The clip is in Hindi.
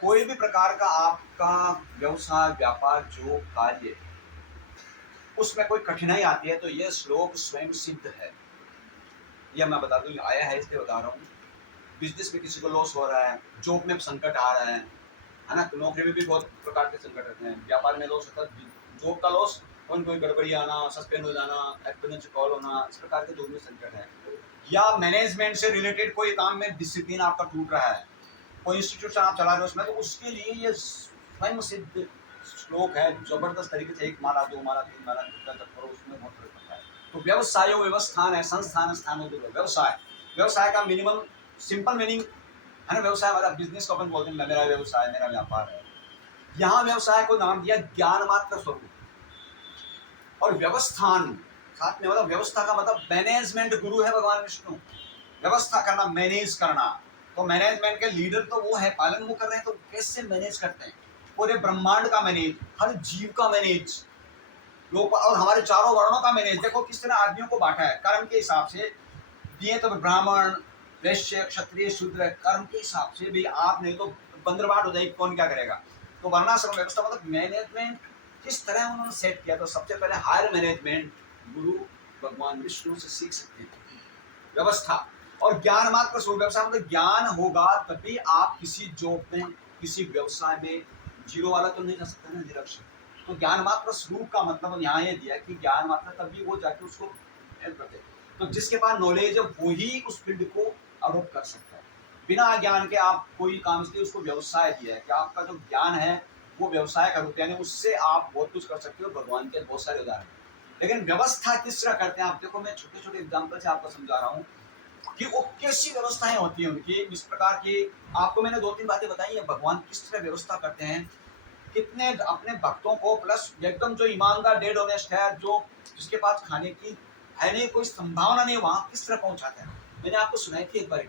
कोई भी प्रकार का आपका व्यवसाय, व्यापार, जो कार्य, उसमें कोई कठिनाई आती है तो यह श्लोक स्वयं सिद्ध है। यह मैं बता दूँ, आया है इसलिए बता रहा हूँ। बिज़नेस में किसी को लॉस हो रहा है, जॉब में संकट आ रहा है ना? नौकरी में भी बहुत प्रकार के संकट रहते हैं, व्यापार में लॉस होता है, जॉब का लॉस, कोई गड़बड़ी आना, सस्पेंड हो जाना, एक्सपोनेंशियल कॉल होना, इस प्रकार के जो भी संकट है। या मैनेजमेंट से रिलेटेड कोई काम में डिसिप्लिन आपका टूट रहा है, कोई इंस्टीट्यूशन आप चला रहे हो उसमें, तो उसके लिए ये स्वयं सिद्ध श्लोक है। जबरदस्त तरीके से 1 माला, 2 माला, 3 माला जितना जप करो उसमें बहुत फर्क पड़ता है। तो व्यवसायो व्यवस्थान है, संस्थान स्थानों के व्यवसाय। व्यवसाय का मिनिमम सिंपल मीनिंग है ना, व्यवसाय वाला बिजनेस को अपन बोलते हैं, मेरा व्यवसाय, मेरा व्यापार है। यहाँ व्यवसाय को नाम दिया ज्ञान मात्र स्वरूप। और व्यवस्थान साथ में, मतलब व्यवस्था का मतलब मैनेजमेंट गुरु है भगवान विष्णु। व्यवस्था करना, मैनेज करना, तो मैनेजमेंट के लीडर तो वो है, पालन वो कर रहे हैं, तो कैसे मैनेज करते हैं? पूरे ब्रह्मांड का मैनेज, हर जीव का मैनेज, लोग और हमारे चारों वर्णों का मैनेज। देखो किस तरह आदमियों को बांटा है कर्म के हिसाब से दिए, तो ब्राह्मण, वैश्य, क्षत्रिय, शूद्र, कर्म के हिसाब से भी। आप नहीं तो बंदरबाट हो जाएगी, कौन क्या करेगा? तो वर्णाश्रम व्यवस्था मतलब मैनेजमेंट किस तरह उन्होंने सेट किया। तो सबसे पहले हायर मैनेजमेंट गुरु भगवान विष्णु से सीख सकते हैं, व्यवस्था। और ज्ञान मात्र स्वरूप, व्यवसाय मतलब ज्ञान होगा तभी आप किसी जॉब में, किसी व्यवसाय में, जीरो वाला तो नहीं कर सकते ना, निरक्षर। तो ज्ञान मात्र स्वरूप का मतलब यहाँ ये दिया कि ज्ञान मात्र तभी वो जाके उसको हेल्प करते। तो जिसके पास नॉलेज है वो ही उस फील्ड को अडॉप्ट कर सकता है। बिना ज्ञान के आप कोई काम, इसलिए उसको व्यवसाय दिया है कि आपका जो ज्ञान है वो व्यवसाय का रूप, यानी उससे आप बहुत कुछ कर सकते हो। भगवान के बहुत सारे उदाहरण। लेकिन व्यवस्था किस तरह करते हैं आप देखो, मैं छोटे छोटे एग्जाम्पल से आपको समझा रहा हूँ कि वो कैसी व्यवस्थाएं होती हैं उनकी। इस प्रकार की आपको मैंने 2-3 बातें बताई है, भगवान किस तरह व्यवस्था करते हैं, कितने अपने भक्तों को, प्लस एकदम जो ईमानदार, डेड ऑनेस्ट है, जो जिसके पास खाने की है नहीं, कोई संभावना नहीं, वहां किस तरह पहुंचाते हैं। मैंने आपको सुनाई थी एक बार।